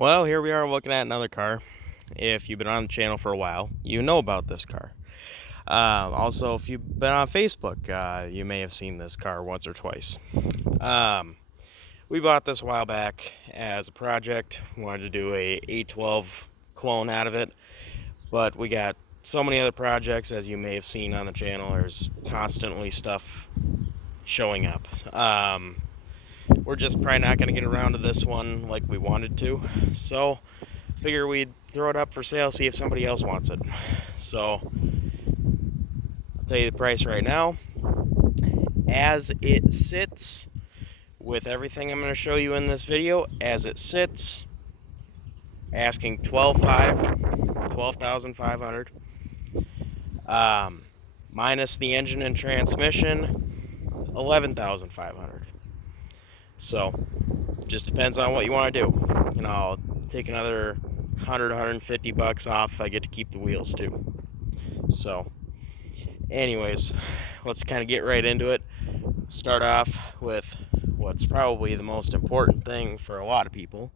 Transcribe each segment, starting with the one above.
Well, here we are looking at another car. If you've been on the channel for a while, you know about this car. Also, if you've been on Facebook, you may have seen this car once or twice. Um, we bought this a while back as a project. We wanted to do a 812 clone out of it, but we got so many other projects, as you may have seen on the channel. There's constantly stuff showing up. We're just probably not going to get around to this one like we wanted to, so figure we'd throw it up for sale, see if somebody else wants it. So I'll tell you the price right now. As it sits, with everything I'm going to show you in this video, as it sits, asking $12,500, minus the engine and transmission, $11,500. So just depends on what you want to do. You know, I'll take another $150 off if I get to keep the wheels too. So anyways, let's kind of get right into it. Start off with what's probably the most important thing for a lot of people.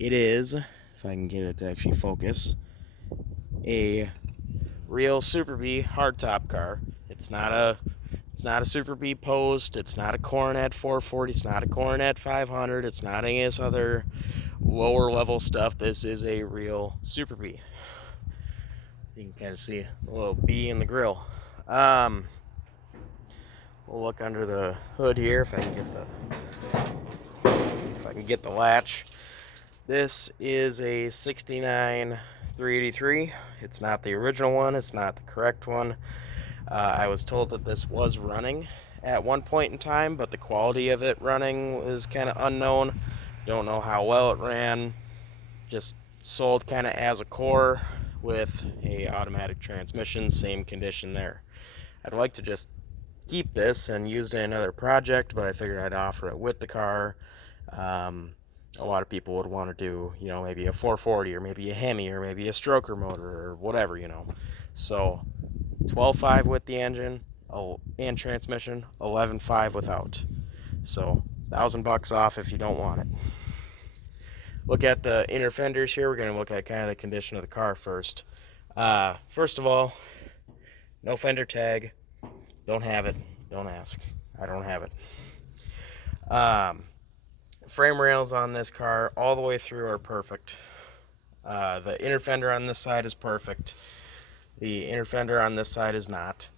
It is, if I can get it to actually focus, a real Super B hardtop car. It's not a Super B Post, it's not a Coronet 440, it's not a Coronet 500, it's not any of this other lower level stuff. This is a real Super B. You can kind of see a little B in the grill. We'll look under the hood here if I can get the latch. This is a 69 383. It's not the original one, it's not the correct one. I was told that this was running at one point in time, but the quality of it running was kind of unknown. Don't know how well it ran. Just sold kind of as a core with a automatic transmission, same condition there. I'd like to just keep this and use it in another project, but I figured I'd offer it with the car. A lot of people would want to do, you know, maybe a 440 or maybe a Hemi or maybe a stroker motor or whatever, you know. So 12.5 with the engine and transmission, 11.5 without. So $1,000 off if you don't want it. Look at the inner fenders here. We're going to look at kind of the condition of the car first. First of all, no fender tag. Don't have it. Don't ask. I don't have it. Frame rails on this car all the way through are perfect. The inner fender on this side is perfect. The inner fender on this side is not.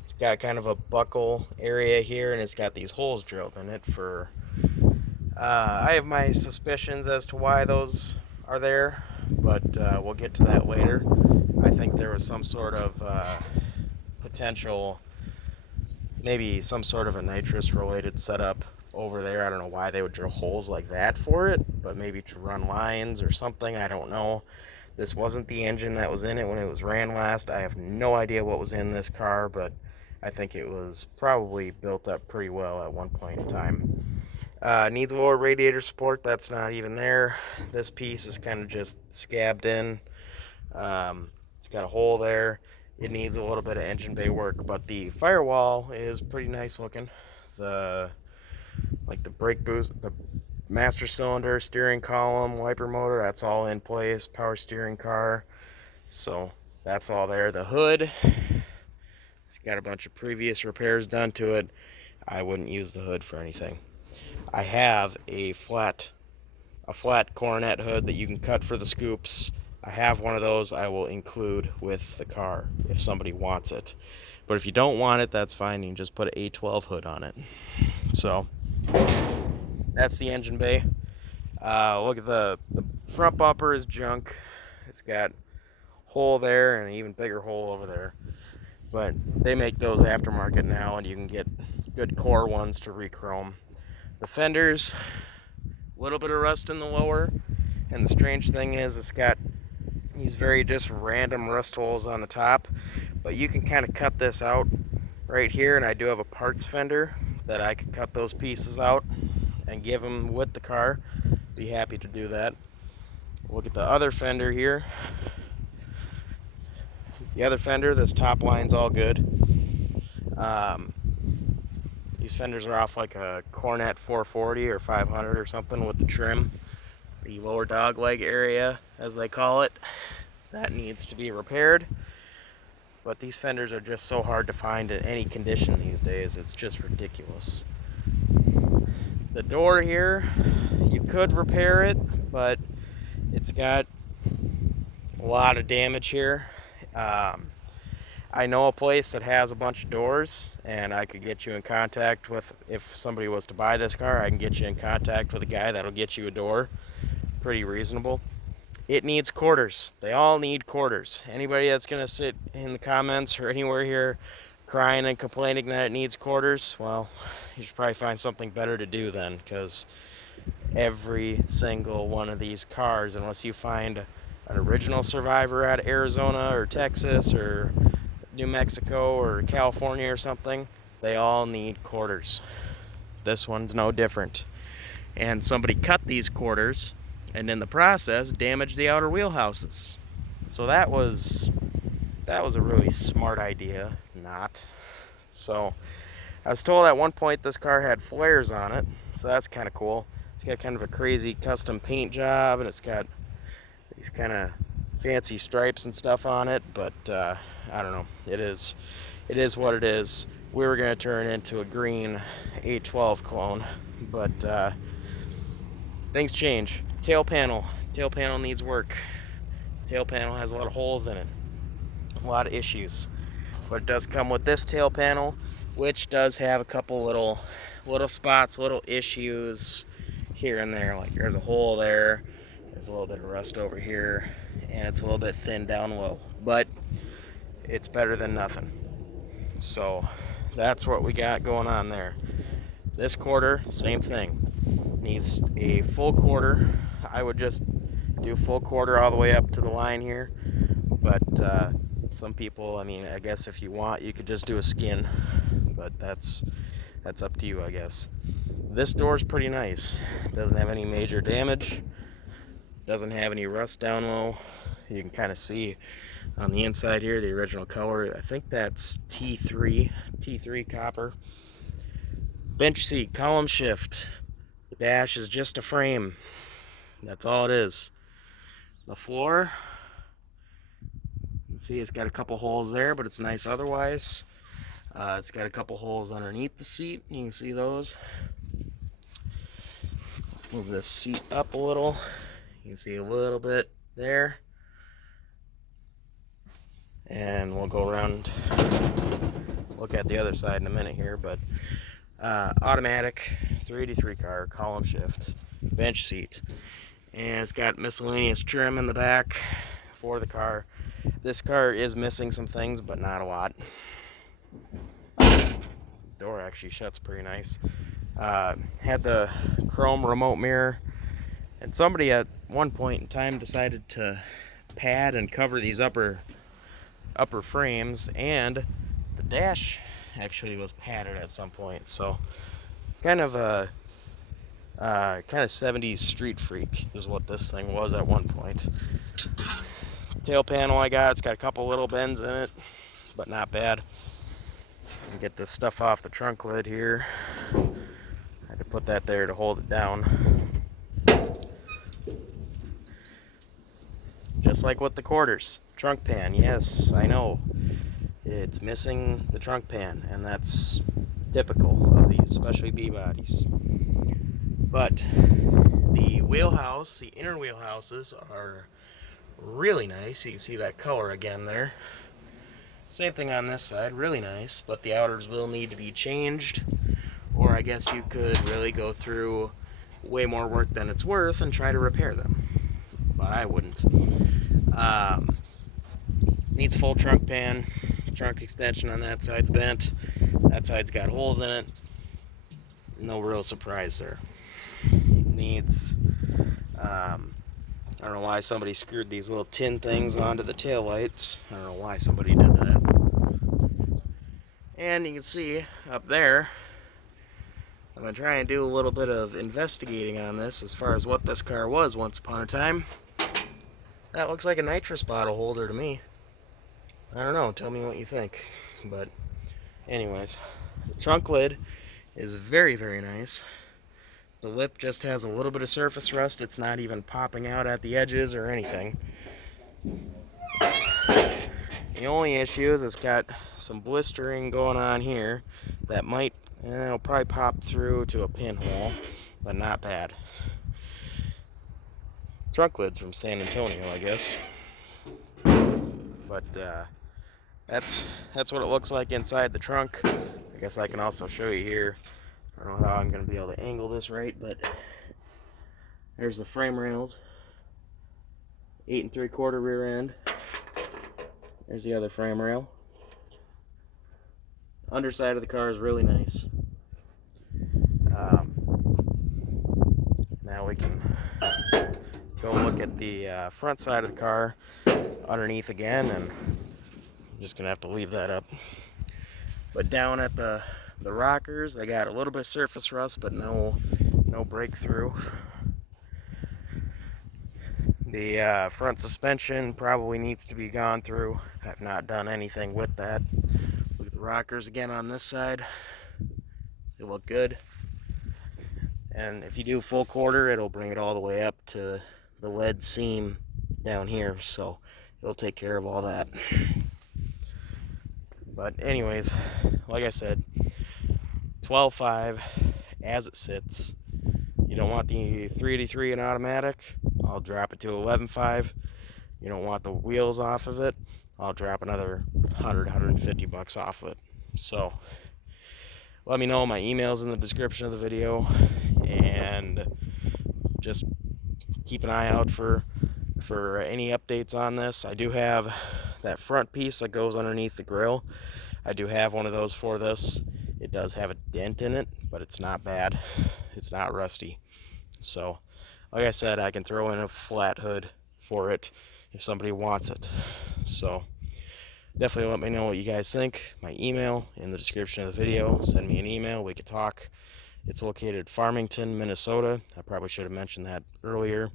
It's got kind of a buckle area here, and it's got these holes drilled in it for... I have my suspicions as to why those are there, but we'll get to that later. I think there was some sort of potential, maybe some sort of a nitrous related setup over there. I don't know why they would drill holes like that for it, but maybe to run lines or something. I don't know. This wasn't the engine that was in it when it was ran last. I have no idea what was in this car, but I think it was probably built up pretty well at one point in time. Needs lower radiator support. That's not even there. This piece is kind of just scabbed in. It's got a hole there. It needs a little bit of engine bay work, but the firewall is pretty nice looking. The brake boost, the master cylinder, steering column, wiper motor, that's all in place. Power steering car, so that's all there. The hood, it's got a bunch of previous repairs done to it. I wouldn't use the hood for anything. I have a flat Coronet hood that you can cut for the scoops. I have one of those. I will include with the car if somebody wants it. But if you don't want it, that's fine. You can just put an A12 hood on it. So that's the engine bay. Look at the front bumper is junk. It's got a hole there and an even bigger hole over there. But they make those aftermarket now, and you can get good core ones to rechrome. The fenders, a little bit of rust in the lower, and the strange thing is it's got these very just random rust holes on the top, but you can kind of cut this out right here, and I do have a parts fender that I could cut those pieces out and give them with the car. Be happy to do that. Look at the other fender here. The other fender, this top line's all good. These fenders are off like a Cornet 440 or 500 or something with the trim. The lower dog leg area, as they call it, that needs to be repaired. But these fenders are just so hard to find in any condition these days. It's just ridiculous. The door here, you could repair it, but it's got a lot of damage here. I know a place that has a bunch of doors, and I could get you in contact with, if somebody was to buy this car, I can get you in contact with a guy that'll get you a door. Pretty reasonable. It needs quarters. They all need quarters. Anybody that's going to sit in the comments or anywhere here crying and complaining that it needs quarters, well, you should probably find something better to do then, because every single one of these cars, unless you find an original survivor out of Arizona or Texas or New Mexico or California or something, they all need quarters. This one's no different. And somebody cut these quarters and in the process damaged the outer wheelhouses. So that was a really smart idea, not. So I was told at one point this car had flares on it, so that's kind of cool. It's got kind of a crazy custom paint job, and it's got these kind of fancy stripes and stuff on it, but I don't know. It is what it is. We were going to turn it into a green 812 clone, but things change. Tail panel needs work. Tail panel has a lot of holes in it, a lot of issues, but it does come with this tail panel, which does have a couple little spots, little issues here and there. Like there's a hole there, there's a little bit of rust over here, and it's a little bit thin down low, but it's better than nothing. So that's what we got going on there. This quarter, same thing. Needs a full quarter. I would just do full quarter all the way up to the line here, but some people, I mean, I guess if you want, you could just do a skin, but that's up to you, I guess. This door's pretty nice. Doesn't have any major damage. Doesn't have any rust down low. You can kind of see on the inside here the original color. I think that's T3 copper. Bench seat, column shift. The dash is just a frame. That's all it is. The floor, you can see it's got a couple holes there, but it's nice otherwise. It's got a couple holes underneath the seat. You can see those. Move this seat up a little. You can see a little bit there. And we'll go around, look at the other side in a minute here, but automatic 383 car, column shift, bench seat, and it's got miscellaneous trim in the back for the car. This car is missing some things, but not a lot. Door actually shuts pretty nice. Had the chrome remote mirror, and somebody at one point in time decided to pad and cover these upper frames, and the dash actually was padded at some point. So kind of a 70s street freak is what this thing was at one point. Tail panel it's got a couple little bends in it, but not bad. Get this stuff off the trunk lid here. I had to put that there to hold it down. Just like with the quarters. Trunk pan, yes, I know. It's missing the trunk pan, and that's typical of these, especially B-bodies. But the wheelhouse, the inner wheelhouses are really nice. You can see that color again there. Same thing on this side, really nice, but the outers will need to be changed, or I guess you could really go through way more work than it's worth and try to repair them. But I wouldn't. Needs full trunk pan. Trunk extension on that side's bent. That side's got holes in it. No real surprise there. Needs, I don't know why somebody screwed these little tin things onto the taillights. I don't know why somebody did that. And you can see up there, I'm going to try and do a little bit of investigating on this as far as what this car was once upon a time. That looks like a nitrous bottle holder to me. I don't know, tell me what you think. But anyways, the trunk lid is very, very nice. The lip just has a little bit of surface rust. It's not even popping out at the edges or anything. The only issue is it's got some blistering going on here that might, it'll probably pop through to a pinhole, but not bad. Trunk lid's from San Antonio, I guess. But that's what it looks like inside the trunk. I guess I can also show you here. I don't know how I'm going to be able to angle this right, but there's the frame rails. 8 3/4 rear end. There's the other frame rail. Underside of the car is really nice. Now we can go look at the front side of the car underneath again, and I'm just gonna have to leave that up. But down at the rockers, they got a little bit of surface rust, but no breakthrough. The front suspension probably needs to be gone through. I've not done anything with that. Look at the rockers again on this side. They look good. And if you do full quarter, it'll bring it all the way up to the lead seam down here, so it'll take care of all that. But anyways, like I said, 12.5 as it sits. You don't want the 383 in automatic, I'll drop it to 11.5. You don't want the wheels off of it, I'll drop another 150 bucks off of it. So let me know. My email's in the description of the video, and just keep an eye out for any updates on this. I do have that front piece that goes underneath the grill. I do have one of those for this. It does have a dent in it, but it's not bad. It's not rusty. So like I said, I can throw in a flat hood for it if somebody wants it. So definitely let me know what you guys think. My email in the description of the video. Send me an email, we could talk. It's located in Farmington, Minnesota. I probably should have mentioned that earlier.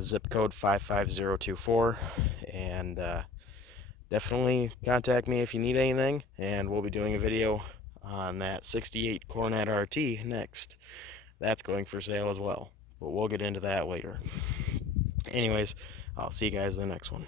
Zip code 55024. And definitely contact me if you need anything. And we'll be doing a video on that 68 Coronet RT next. That's going for sale as well, but we'll get into that later. Anyways, I'll see you guys in the next one.